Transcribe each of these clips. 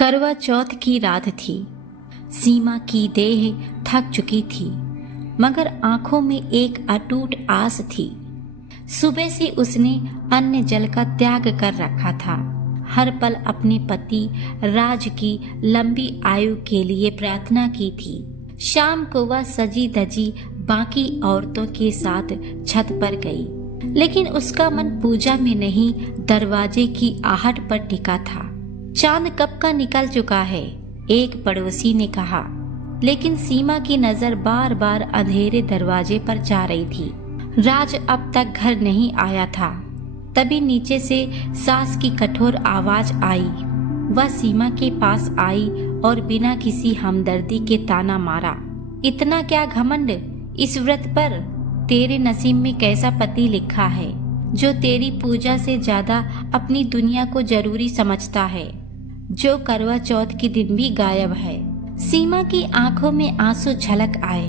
करवा चौथ की रात थी। सीमा की देह थक चुकी थी, मगर आंखों में एक अटूट आस थी। सुबह से उसने अन्न जल का त्याग कर रखा था। हर पल अपने पति राज की लंबी आयु के लिए प्रार्थना की थी। शाम को वह सजी धजी बाकी औरतों के साथ छत पर गई, लेकिन उसका मन पूजा में नहीं, दरवाजे की आहट पर टिका था। चांद कब का निकल चुका है, एक पड़ोसी ने कहा, लेकिन सीमा की नजर बार बार अंधेरे दरवाजे पर जा रही थी। राज अब तक घर नहीं आया था। तभी नीचे से सास की कठोर आवाज आई। वह सीमा के पास आई और बिना किसी हमदर्दी के ताना मारा, इतना क्या घमंड इस व्रत पर? तेरे नसीब में कैसा पति लिखा है जो तेरी पूजा से ज्यादा अपनी दुनिया को जरूरी समझता है, जो करवा चौथ के दिन भी गायब है। सीमा की आंखों में आंसू झलक आए,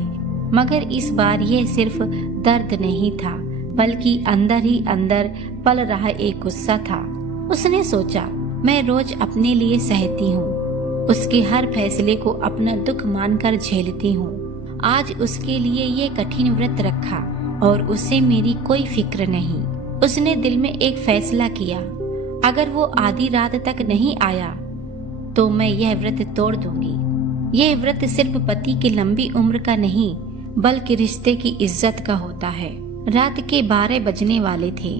मगर इस बार यह सिर्फ दर्द नहीं था, बल्कि अंदर ही अंदर पल रहा एक गुस्सा था। उसने सोचा, मैं रोज अपने लिए सहती हूँ, उसके हर फैसले को अपना दुख मानकर झेलती हूँ। आज उसके लिए ये कठिन व्रत रखा और उसे मेरी कोई फिक्र नहीं। उसने दिल में एक फैसला किया, अगर वो आधी रात तक नहीं आया तो मैं यह व्रत तोड़ दूंगी। यह व्रत सिर्फ पति की लंबी उम्र का नहीं, बल्कि रिश्ते की इज्जत का होता है। रात के 12 बजने वाले थे।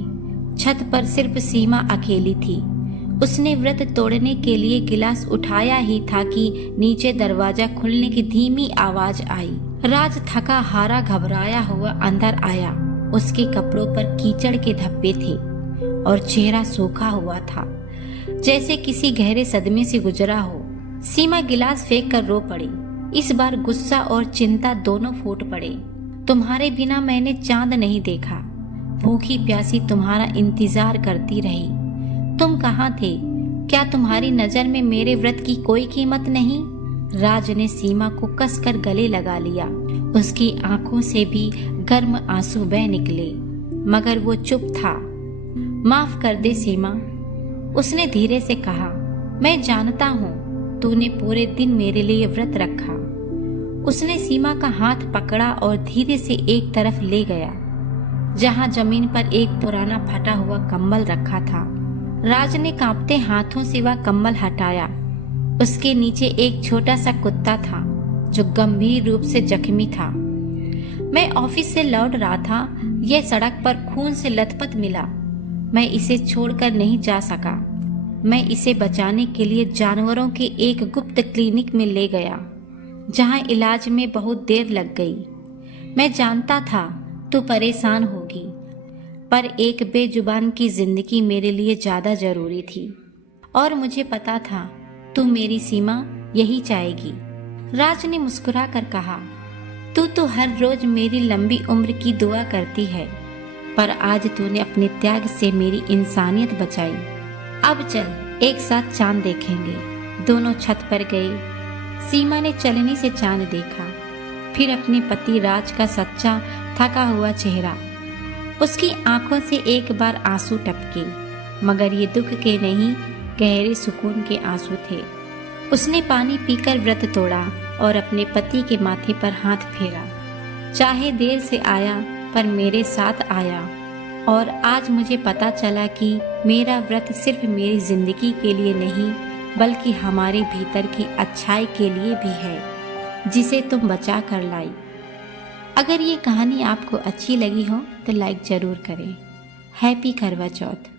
छत पर सिर्फ सीमा अकेली थी। उसने व्रत तोड़ने के लिए गिलास उठाया ही था कि नीचे दरवाजा खुलने की धीमी आवाज आई। राज थका हारा घबराया हुआ अंदर आया। उसके कपड़ों पर कीचड़ के धब्बे थे और चेहरा सूखा हुआ था, जैसे किसी गहरे सदमे से गुजरा हो। सीमा गिलास फेंक कर रो पड़ी। इस बार गुस्सा और चिंता दोनों फूट पड़े। तुम्हारे बिना मैंने चांद नहीं देखा, भूखी प्यासी तुम्हारा इंतजार करती रही। तुम कहाँ थे? क्या तुम्हारी नजर में मेरे व्रत की कोई कीमत नहीं? राज ने सीमा को कसकर गले लगा लिया। उसकी आंखों से भी गर्म आंसू बह निकले, मगर वो चुप था। माफ कर दे सीमा, उसने धीरे से कहा। मैं जानता हूँ तूने पूरे दिन मेरे लिए व्रत रखा। उसने सीमा का हाथ पकड़ा और धीरे से एक तरफ ले गया, जहाँ जमीन पर एक पुराना फटा हुआ कंबल रखा था। राज ने कांपते हाथों से वह कंबल हटाया। उसके नीचे एक छोटा सा कुत्ता था जो गंभीर रूप से जख्मी था। मैं ऑफिस से लौट रहा था, यह सड़क पर खून से लथपथ मिला। मैं इसे छोड़कर नहीं जा सका। मैं इसे बचाने के लिए जानवरों के एक गुप्त क्लिनिक में ले गया, जहां इलाज में बहुत देर लग गई। मैं जानता था तू परेशान होगी, पर एक बेजुबान की जिंदगी मेरे लिए ज्यादा जरूरी थी, और मुझे पता था तू मेरी सीमा यही चाहेगी। राज ने मुस्कुरा कर कहा, तू तो हर रोज मेरी लंबी उम्र की दुआ करती है, पर आज तूने अपने त्याग से मेरी इंसानियत बचाई। अब चल एक साथ चांद देखेंगे। दोनों छत पर गए। सीमा ने चलने से चांद देखा, फिर अपने पति राज का सच्चा थका हुआ चेहरा। उसकी आंखों से एक बार आंसू टपके, मगर ये दुख के नहीं, गहरे सुकून के आंसू थे। उसने पानी पीकर व्रत तोड़ा और अपने पति के माथे पर हाथ फेरा। चाहे देर से आया, पर मेरे साथ आया, और आज मुझे पता चला कि मेरा व्रत सिर्फ मेरी जिंदगी के लिए नहीं, बल्कि हमारे भीतर की अच्छाई के लिए भी है, जिसे तुम बचा कर लाई। अगर ये कहानी आपको अच्छी लगी हो तो लाइक जरूर करें। हैप्पी करवा चौथ।